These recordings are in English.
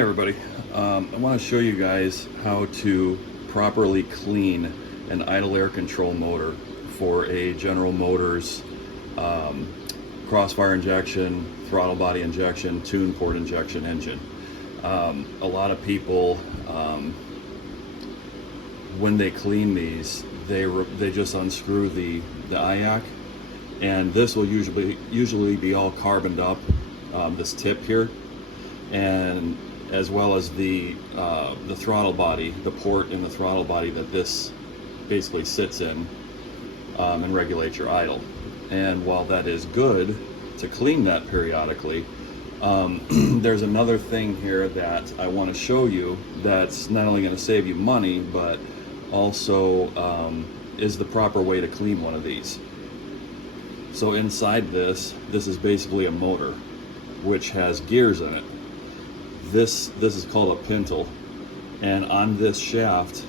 everybody, I want to show you guys how to properly clean an idle air control motor for a General Motors Crossfire Injection, throttle body injection, tune port injection engine. A lot of people, when they clean these, they just unscrew the IAC, and this will usually be all carboned up, this tip here, and as well as the throttle body, the port in the throttle body that this basically sits in, and regulates your idle. And while that is good to clean that periodically, there's another thing here that I want to show you that's not only going to save you money, but also is the proper way to clean one of these. So inside this is basically a motor which has gears in it. This is called a pintle, and on this shaft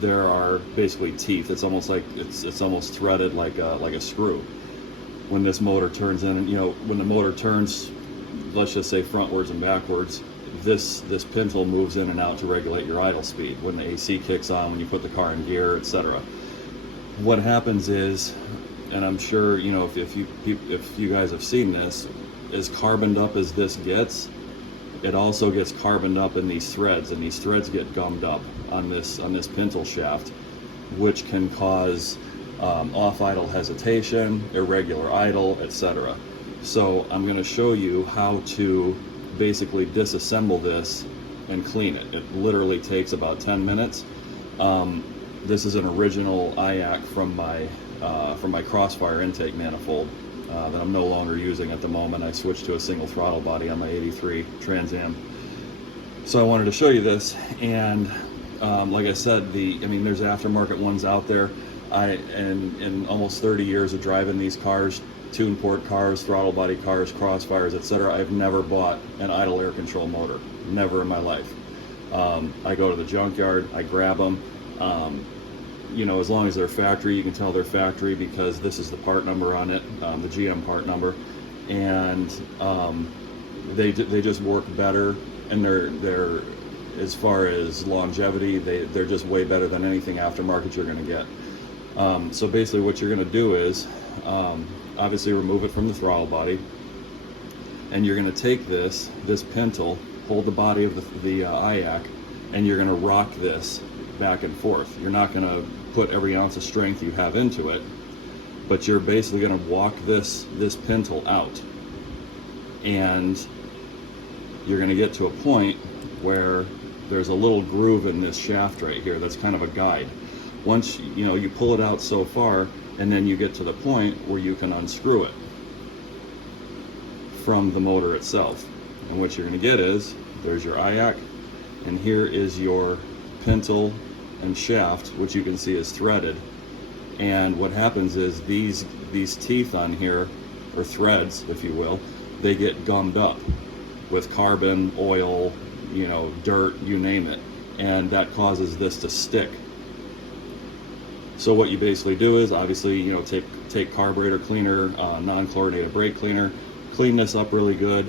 there are basically teeth. It's almost like it's almost threaded like a screw. When this motor turns in, when the motor turns, let's just say frontwards and backwards, this pintle moves in and out to regulate your idle speed. When the AC kicks on, when you put the car in gear, etc. What happens is, and I'm sure if you guys have seen this, as carboned up as this gets, it also gets carboned up in these threads, and these threads get gummed up on this pintle shaft, which can cause off idle hesitation, irregular idle, etc. So I'm going to show you how to basically disassemble this and clean it. It literally takes about 10 minutes. This is an original IAC from my Crossfire intake manifold that I'm no longer using at the moment. I switched to a single throttle body on my 83 Trans Am. So I wanted to show you this, and like I said, there's aftermarket ones out there. In almost 30 years of driving these cars, tune port cars, throttle body cars, Crossfires, etc., I've never bought an idle air control motor. Never in my life. I go to the junkyard, I grab them. As long as they're factory, you can tell they're factory because this is the part number on it, the GM part number, and they just work better, and they're as far as longevity, they're just way better than anything aftermarket you're going to get. So basically what you're going to do is obviously remove it from the throttle body, and you're going to take this pintle, hold the body of the IAC, and you're going to rock this back and forth. You're not going to put every ounce of strength you have into it, but you're basically going to walk this pintle out, and you're going to get to a point where there's a little groove in this shaft right here that's kind of a guide. Once you pull it out so far, and then you get to the point where you can unscrew it from the motor itself. And what you're going to get is, there's your IAC, and here is your pintle and shaft, which you can see is threaded. And what happens is these teeth on here, or threads if you will, they get gummed up with carbon, oil, dirt, you name it, and that causes this to stick. So what you basically do is, obviously, take carburetor cleaner, non-chlorinated brake cleaner, clean this up really good.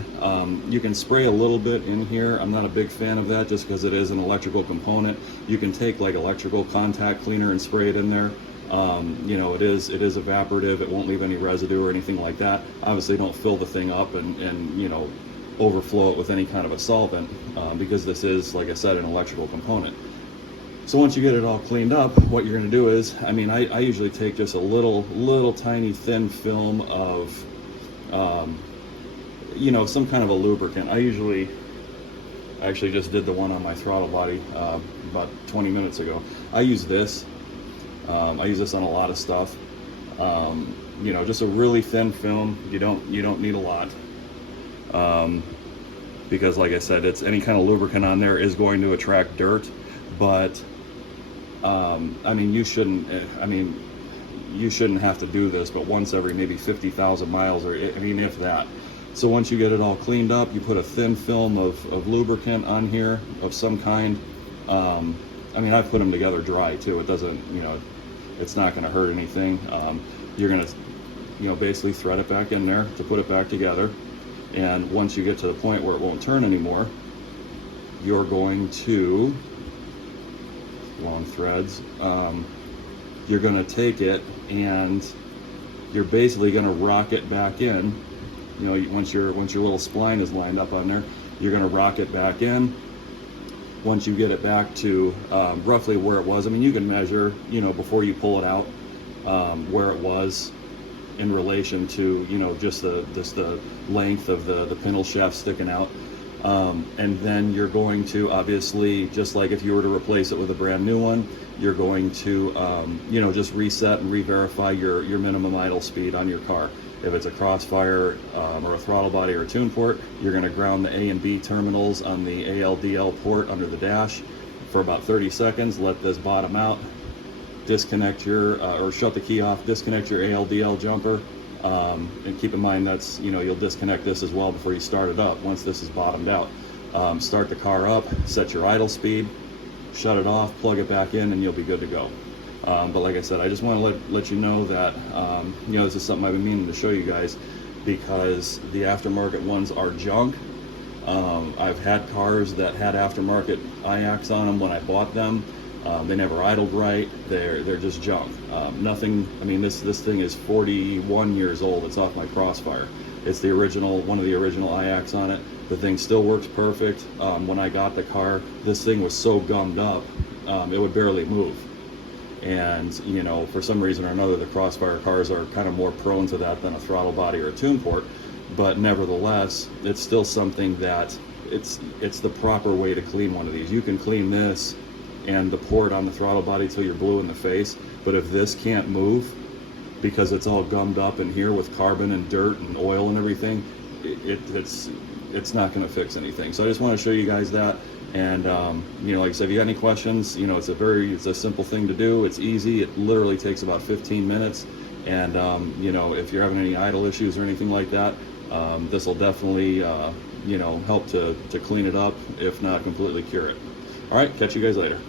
You can spray a little bit in here. I'm not a big fan of that just because it is an electrical component. You can take like electrical contact cleaner and spray it in there. It is evaporative. It won't leave any residue or anything like that. Obviously don't fill the thing up and overflow it with any kind of a solvent, because this is, like I said, an electrical component. So once you get it all cleaned up, what you're going to do is, I usually take just a little tiny thin film of some kind of a lubricant. I actually just did the one on my throttle body about 20 minutes ago. I use this. I use this on a lot of stuff. Just a really thin film. You don't need a lot, because, like I said, it's any kind of lubricant on there is going to attract dirt. But you shouldn't have to do this, but once every maybe 50,000 miles, or if that. So once you get it all cleaned up, you put a thin film of lubricant on here of some kind. I've put them together dry too. It doesn't, it's not going to hurt anything. You're going to, basically thread it back in there to put it back together. And once you get to the point where it won't turn anymore, you're going to, long threads, you're going to take it and you're basically going to rock it back in. You know, once your little spline is lined up on there, you're going to rock it back in. Once you get it back to roughly where it was, I mean, you can measure, you know, before you pull it out, where it was in relation to, you know, just the length of the pintle shaft sticking out. And then you're going to, obviously, just like if you were to replace it with a brand new one, you're going to, you know, just reset and re-verify your minimum idle speed on your car. If it's a Crossfire or a throttle body or a tune port, you're going to ground the A and B terminals on the ALDL port under the dash for about 30 seconds. Let this bottom out. Disconnect your, or shut the key off, disconnect your ALDL jumper. And keep in mind that's, you know, you'll disconnect this as well before you start it up once this is bottomed out. Start the car up, set your idle speed, shut it off, plug it back in, and you'll be good to go. But like I said, I just want to let you know that, you know, this is something I've been meaning to show you guys because the aftermarket ones are junk. I've had cars that had aftermarket IACs on them when I bought them. They never idled right. They're just junk. Nothing. I mean, this thing is 41 years old. It's off my Crossfire. It's the original, one of the original IACs on it. The thing still works perfect. When I got the car, this thing was so gummed up, it would barely move. And, you know, for some reason or another, the Crossfire cars are kind of more prone to that than a throttle body or a tune port. But nevertheless, it's still something that it's the proper way to clean one of these. You can clean this and the port on the throttle body till you're blue in the face, but if this can't move because it's all gummed up in here with carbon and dirt and oil and everything, it's not going to fix anything. So I just want to show you guys that. And you know, like I said, if you got any questions, you know, it's a simple thing to do. It's easy. It literally takes about 15 minutes. And you know, if you're having any idle issues or anything like that, this will definitely you know, help to clean it up, if not completely cure it. All right, catch you guys later.